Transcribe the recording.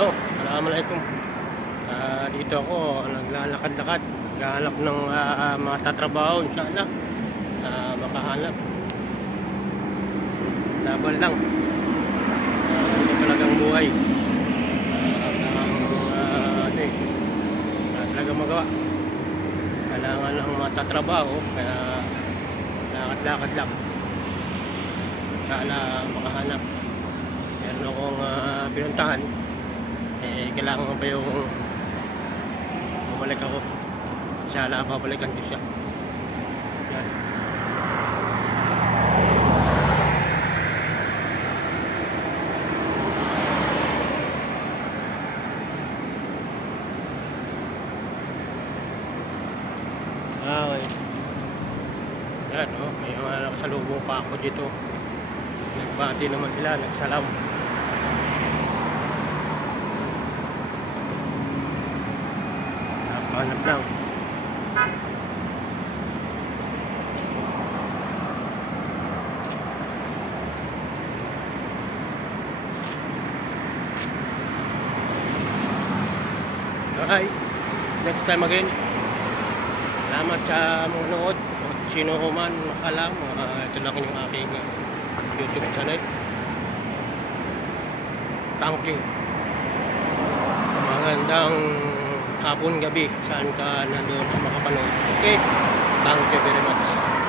Hello, assalamualaikum. Dito ako naglalakad-lakad, naghahanap ng mga tatrabaho, inshallah. Makahanap. Laban lang. Ito talagang buhay. Talagang magawa. Kailangan lang matatrabaho, kaya lakad-lakad lang. Inshallah makahanap. Meron akong pinuntahan. Kailangan ko pa yung bumalik ako. Inshallah babalikan ko siya. Yan. Okay. Yan, oh, may mga nakasalubong pa ako dito. Nagbati naman sila, nagsalam. Hanap lang. Okay, next time again. Salamat sa mga nood. Sino man makalam, ito lang yung aking YouTube channel. Thank you. Magandang hapon, gabi, saan ka nandun sa makapanood. Okay, thank you very much.